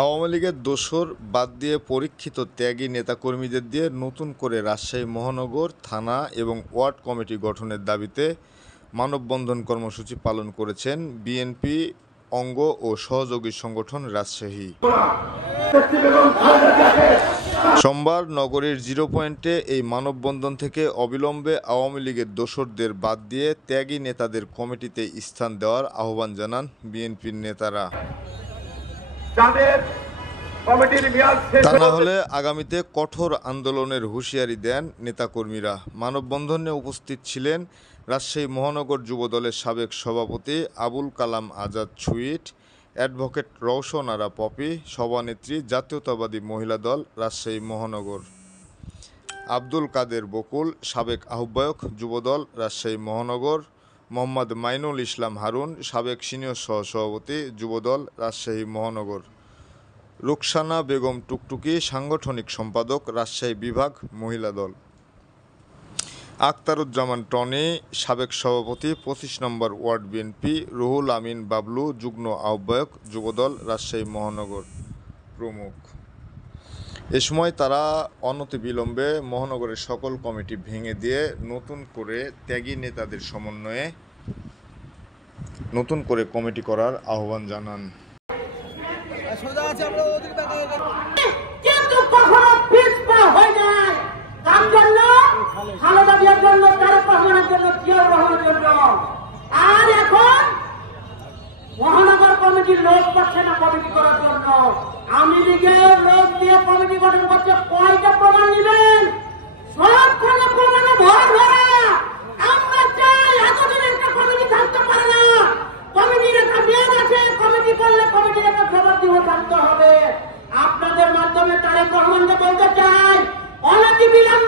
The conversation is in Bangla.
আওয়ামী লীগের দোসর বাদ দিয়ে পরীক্ষিত ত্যাগী নেতাকর্মীদের দিয়ে নতুন করে রাজশাহী মহানগর থানা এবং ওয়ার্ড কমিটি গঠনের দাবিতে মানববন্ধন কর্মসূচি পালন করেছেন বিএনপি অঙ্গ ও সহযোগী সংগঠন রাজশাহী। সোমবার নগরীর 0 পয়েন্টে এই মানববন্ধন থেকে অবিলম্বে আওয়ামী লীগের দোসরদের বাদ দিয়ে ত্যাগী নেতাদের কমিটিতে স্থান দেওয়ার আহ্বান জানান বিএনপির নেতারা। তা না হলে আগামীতে কঠোর আন্দোলনের হুঁশিয়ারি দেন নেতাকর্মীরা। মানববন্ধনে উপস্থিত ছিলেন রাজশাহী মহানগর যুবদলের সাবেক সভাপতি আবুল কালাম আজাদ ছুইট, অ্যাডভোকেট রওশন আরা পপি, সভানেত্রী জাতীয়তাবাদী মহিলা দল রাজশাহী মহানগর, আব্দুল কাদের বকুল, সাবেক আহ্বায়ক যুবদল রাজশাহী মহানগর, মোহাম্মদ মাইনুল ইসলাম হারুন, সাবেক সিনিয়র সহসভাপতি যুবদল রাজশাহী মহানগর, রুকসানা বেগম টুকটুকি, সাংগঠনিক সম্পাদক রাজশাহী বিভাগ মহিলা দল, আখতারুজ্জামান টনি, সাবেক সভাপতি 25 নম্বর ওয়ার্ড বিএনপি, রুহুল আমিন বাবলু, যুগ্ম আহ্বায়ক যুবদল রাজশাহী মহানগর প্রমুখ। এ সময় তারা অনতিবিলম্বে মহানগরের সকল কমিটি ভেঙে দিয়ে নতুন করে ত্যাগী নেতাদের সমন্বয়ে নতুন করে কমিটি করার আহ্বান জানান। কিন্তু কখনো পিছপা হয় নাই। কার জন্য? খালেদা জিয়ার জন্য, তারেক রহমানের জন্য, জিয়াউর রহমানের জন্য। আর এখন মহানগর কমিটির লোক পাচ্ছে না কমিটি করার জন্য। আওয়ামী লীগের লোক দিয়ে কমিটি গঠন করছে। কয়টা প্রমাণ নেবেন? সবখানে প্রমাণে ভর ভরা। আমরা চাই এতদিন একটা কমিটি থাকতে পারে না। কমিটির একটা মেয়াদ আছে। কমিটি করলে কমিটির একটা জবাবদিহ থাকতে হবে। আপনাদের মাধ্যমে তারেক রহমানকে বলতে চাই, অনতিবিলম্বে